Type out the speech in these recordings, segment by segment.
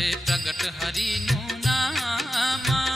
છે પ્રગટ હરિનું નામ.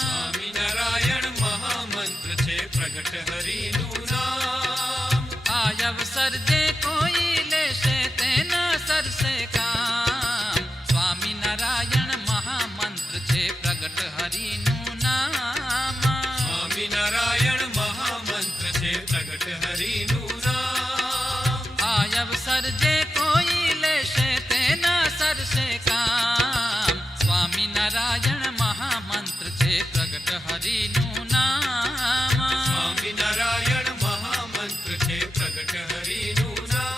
સ્વામિનારાયણ મહામંત્ર છે પ્રગટ હરિનું નામ. આ અવસર જે કોઈ લેશે તેના સરસે કામ. સ્વામિનારાયણ મહામંત્ર છે પ્રગટ હરિનું નામ. સ્વામિનારાયણ મહામંત્ર છે પ્રગટ હરિનું નામ. આ અવસર જે કોઈ લેશે તેના સરસે કામ. સ્વામિનારાયણ મહામંત્ર છે પ્રગટ હરિનું નામ. સ્વામિનારાયણ મહામંત્ર છે પ્રગટ હરિનું નામ.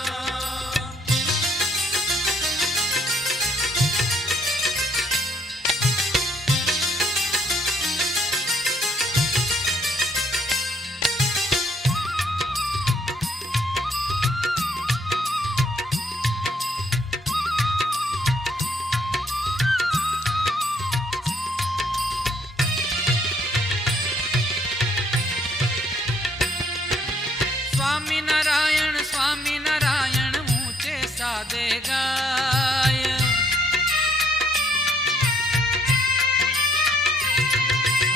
સ્વામિનારાયણ સ્વામિનારાયણ ઊંચે સાદે ગાય.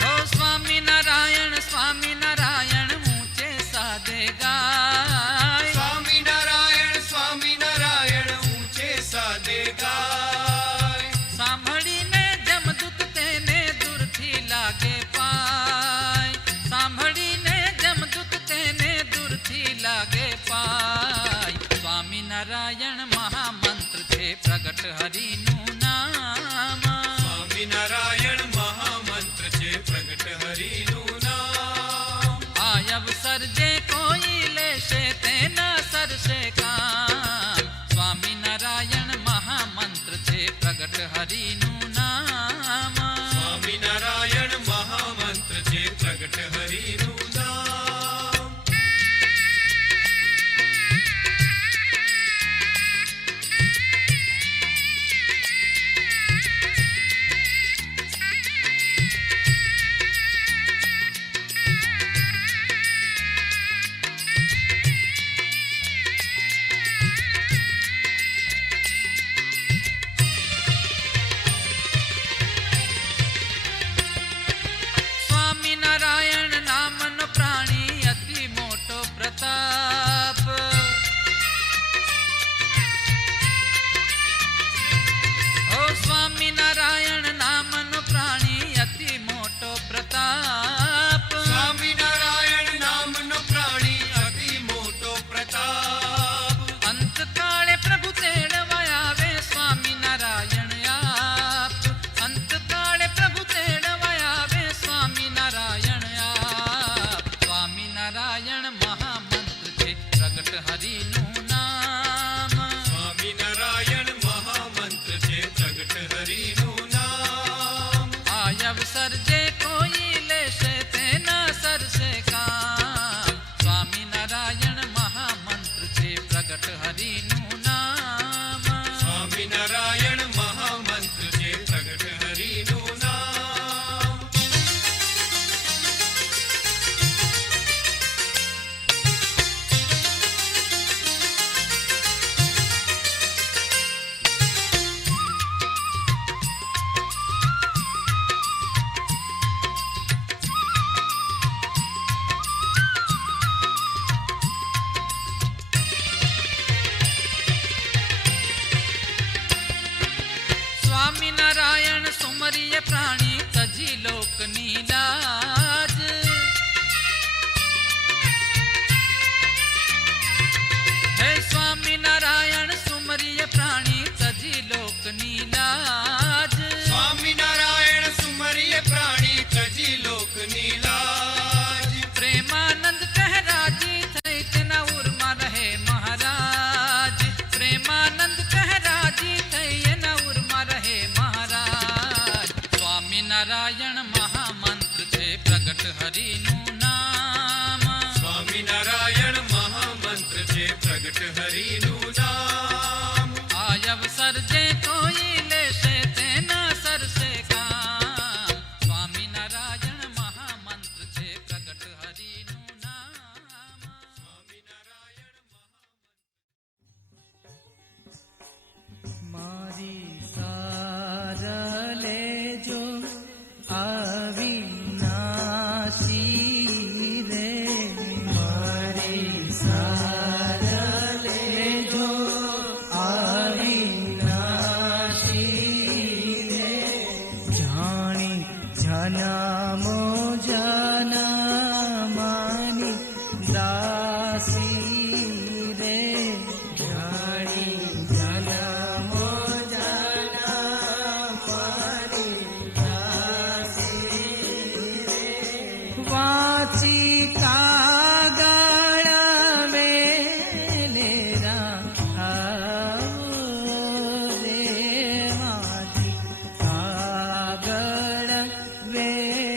હો સ્વામિનારાયણ સ્વામિનારાયણ ઊંચે સાદે ગાય. સ્વામિનારાયણ સ્વામિનારાયણ ઊંચે સાદે ગાય. સાંભળીને જમદૂત તેને દૂરથી લાગે પાય. સાંભળીને જમદૂત તેને દૂરથી લાગે પાય. સ્વામિનારાયણ મહામંત્ર છે પ્રગટ હરિનું નામ. સ્વામિનારાયણ મહામંત્ર છે પ્રગટ હરિનું નામ. આ અવસર જે કોઈ લેશે તેના સરસે કામ. સ્વામિનારાયણ મહામંત્ર છે પ્રગટ હરિનું નામ. સ્વામિનારાયણ મહામંત્ર છે પ્રગટ હરિનું નામ. સ્વામિનારાયણ નામનો પ્રાણી અતિ મોટો પ્રતાપ. હો સ્વામિનારાયણ નામનો પ્રાણી અતિ મોટો પ્રતાપ. સ્વામિનારાયણ નામનો પ્રાણી અતિ મોટો પ્રતાપ. અંતકાળે પ્રભુ તેડવા આવે સ્વામિનારાયણ આપ. અંતકાળે પ્રભુ તેડવા આવે સ્વામિનારાયણ આપ. સ્વામિનારાયણ મહામંત્ર છે પ્રગટ હરિનું નામ. સ્વામિનારાયણ મહામંત્ર છે પ્રગટ હરિનું નામ. આ અવસર જે કોઈ લેશે તેના સરસે કામ. સ્વામિનારાયણ મહામંત્ર છે પ્રગટ હરિનું નામ. સ્વામિનારાયણ મહામંત્ર છે પ્રગટ હરિનું નામ. સ્વામિનારાયણ સુમરીય પ્રાણી તજી લોકની લાજ. હે સ્વામિનારાયણ સુમરીય પ્રાણી તજી લોકની લાજ. સ્વામિનારાયણ સુમરીય પ્રાણી તજી લોકની લાજ. પ્રેમાનંદ કહે રાજી થઈ તેના ઉરમાં રહે મહારાજ. પ્રેમાનંદ કહે રાજી થઈ એના ઉરમાં રહે મહારાજ. સ્વામિનારાયણ મહામંત્ર છે પ્રગટ હરિનું નામ. સ્વામિનારાયણ મહામંત્ર છે પ્રગટ હરિનું નામ. આ અવસર જે કોઈ લેશે તેના સરસે કામ. સ્વામિનારાયણ મહામંત્ર છે પ્રગટ હરિનું નામ. સ્વામિનારાયણ મારી સારા જનમો જનમની દાસી રે જાણી જનમો જનમની દાસી રે વાંચી કાગળ વેલેરા આવો રે વાંચી કાગળ વેલેરા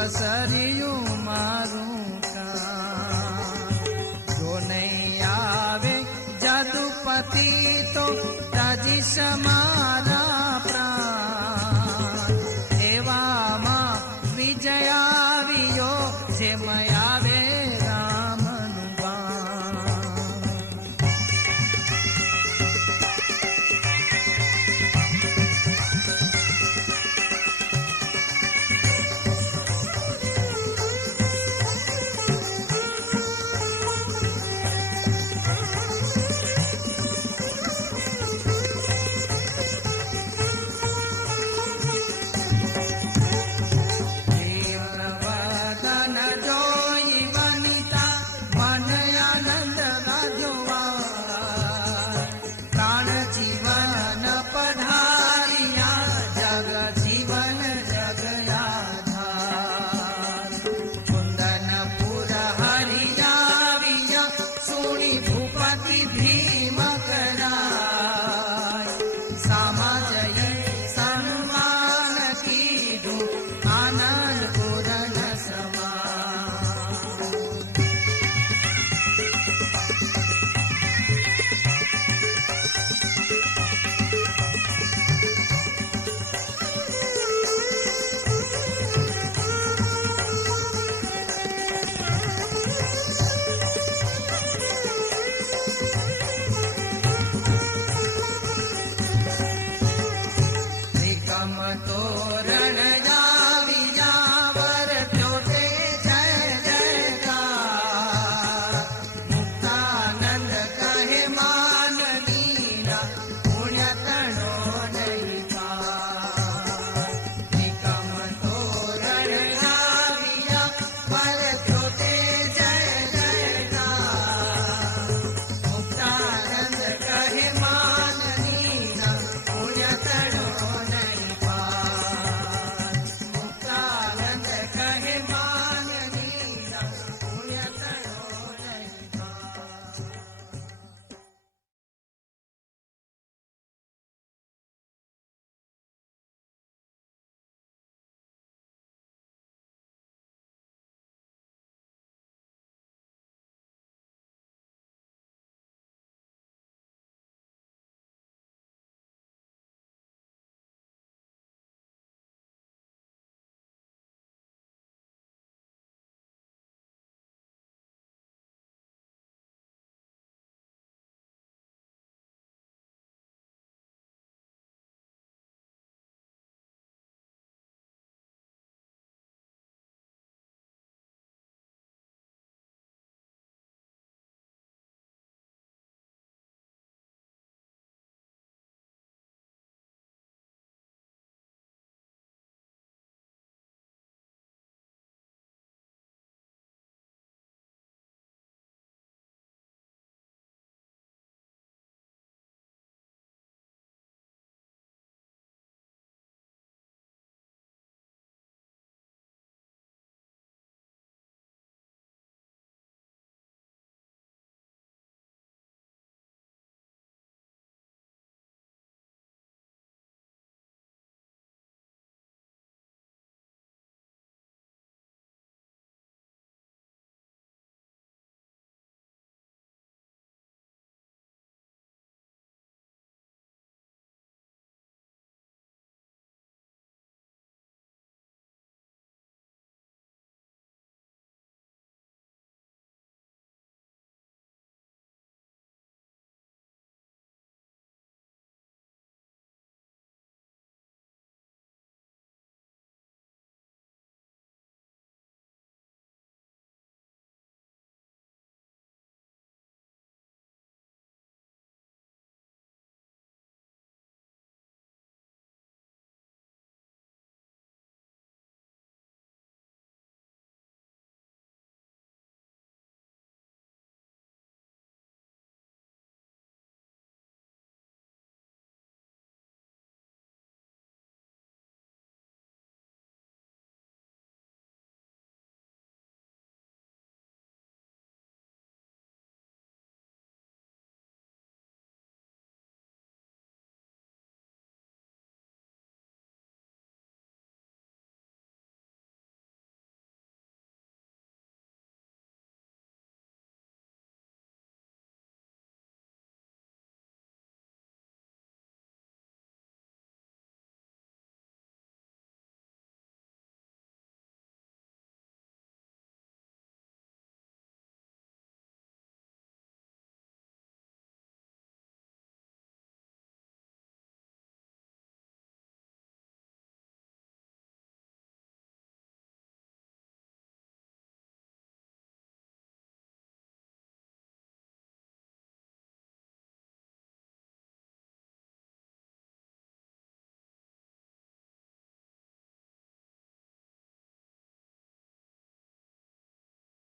અવસરી